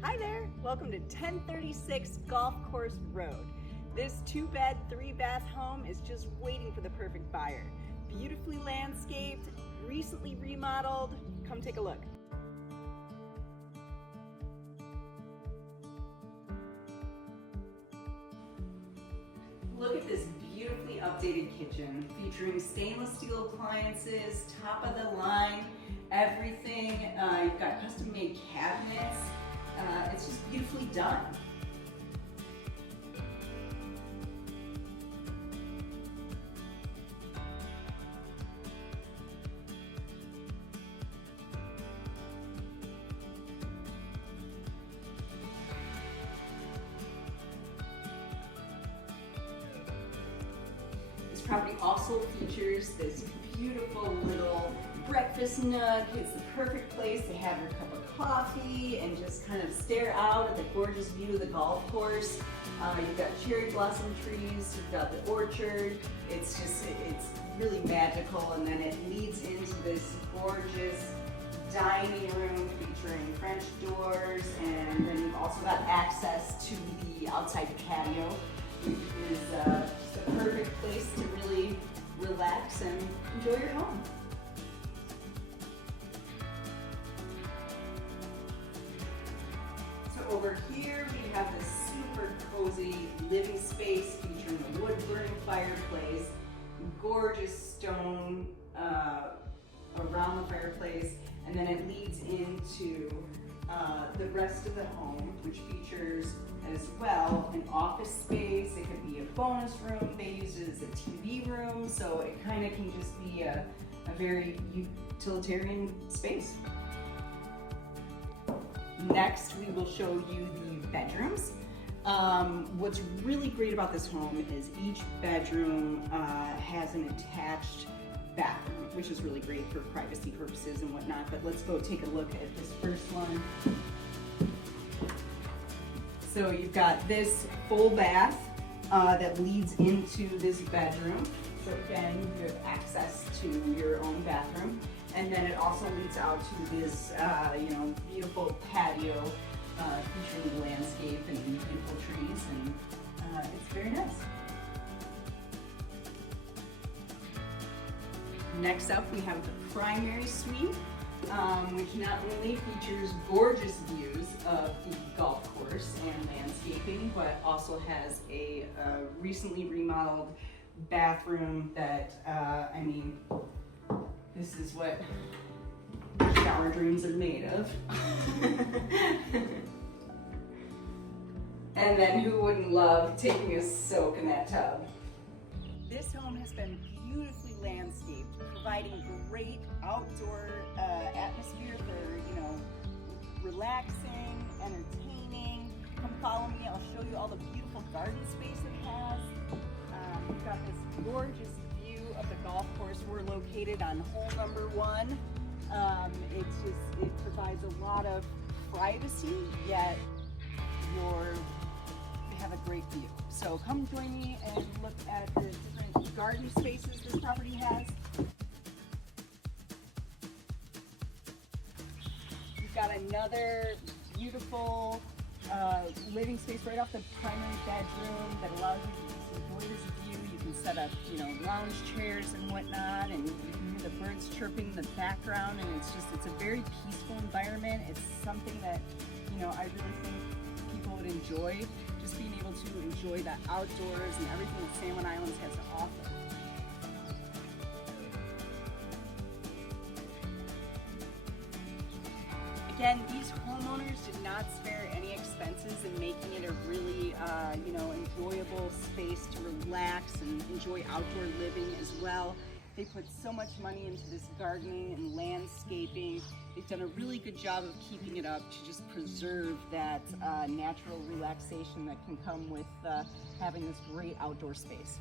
Hi there, welcome to 1036 Golf Course Road. This 2-bed, 3-bath home is just waiting for the perfect buyer. Beautifully landscaped, recently remodeled. Come take a look. Look at this beautifully updated kitchen featuring stainless steel appliances, top of the line, everything. You've got custom made cabinets. It's just beautifully done. This property also features this beautiful little breakfast nook. It's the perfect place to have your cup of coffee and just kind of stare out at the gorgeous view of the golf course. You've got cherry blossom trees, you've got the orchard. It's really magical, and then it leads into this gorgeous dining room featuring French doors, and then you've also got access to the outside patio, which is just a perfect place to really relax and enjoy your home. So over here we have this super cozy living space featuring a wood burning fireplace, gorgeous stone around the fireplace, and then it leads into the rest of the home, which features as well an office space. It could be a bonus room. They use it as a TV room, so it kind of can just be a very utilitarian space. Next, we will show you the bedrooms. What's really great about this home is each bedroom has an attached bathroom, which is really great for privacy purposes and whatnot. But let's go take a look at this first one. So you've got this full bath that leads into this bedroom. So again, you have access to your own bathroom. And then it also leads out to this, beautiful patio featuring landscape and beautiful trees, and it's very nice. Next up, we have the primary suite, which not only features gorgeous views of the golf course and landscaping, but also has a recently remodeled bathroom that, this is what shower dreams are made of. And then who wouldn't love taking a soak in that tub? This home has been beautifully landscaped, providing great outdoor atmosphere for, relaxing, entertaining. Come follow me, I'll show you all the beautiful garden space it has. We've got this gorgeous view of the golf course. We're located on hole number 1. It provides a lot of privacy, yet you have a great view. So come join me and look at the different garden spaces this property has. You've got another beautiful living space right off the primary bedroom that allows you to just enjoy this view. You can set up, lounge chairs and whatnot, and you can hear the birds chirping in the background, and it's a very peaceful environment. It's something that, I really think people would enjoy, just being able to enjoy the outdoors and everything that San Juan Island has to offer. Again, these homeowners did not spare any expenses in making it a really, enjoyable space to relax and enjoy outdoor living as well. They put so much money into this gardening and landscaping. They've done a really good job of keeping it up to just preserve that natural relaxation that can come with having this great outdoor space.